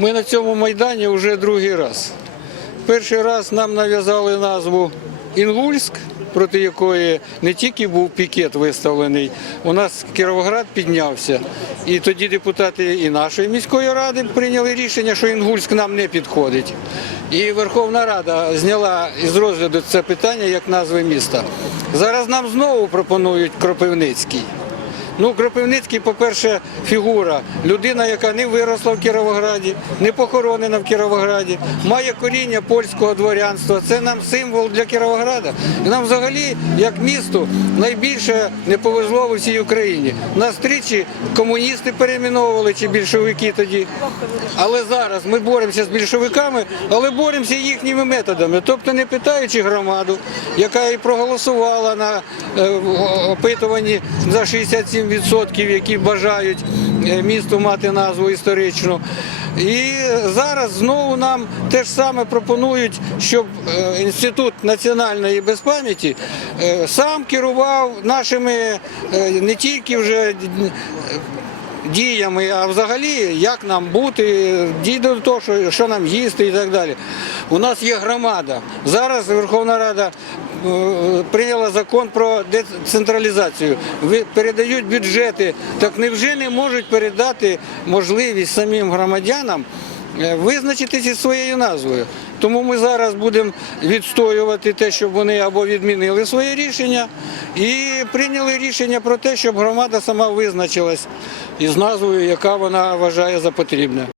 Ми на цьому майдані вже другий раз. Перший раз нам нав'язали назву Інгульськ, проти якої не тільки був пікет виставлений, у нас Кіровоград піднявся. І тоді депутати і нашої міської ради прийняли рішення, що Інгульськ нам не підходить. І Верховна Рада зняла із розгляду це питання як назви міста. Зараз нам знову пропонують Кропивницький. Ну, Кропивницький, по-перше, фігура, людина, яка не виросла в Кіровограді, не похоронена в Кіровограді, має коріння польського дворянства. Це нам символ для Кіровограда. І нам взагалі, як місту, найбільше не повезло в усій Україні. Нас тричі комуністи перейменовували чи більшовики тоді. Але зараз ми боремося з більшовиками, але боремося їхніми методами. Тобто не питаючи громаду, яка і проголосувала на е, опитуванні за 67%, які бажають е, місту мати назву історичну. І зараз знову нам те ж саме пропонують, щоб е, інститут національної безпам'яті е, сам керував нашими не тільки вже діями, а взагалі як нам бути, дійде до того, що, що нам їсти і так далі. У нас є громада. Зараз Верховна Рада е, прийняла закон про децентралізацію. Ви- Передають бюджети. Так невже не можуть передати можливість самим громадянам визначитися зі своєю назвою? Тому ми зараз будемо відстоювати те, щоб вони або відмінили своє рішення, і прийняли рішення про те, щоб громада сама визначилась із назвою, яка вона вважає за потрібне.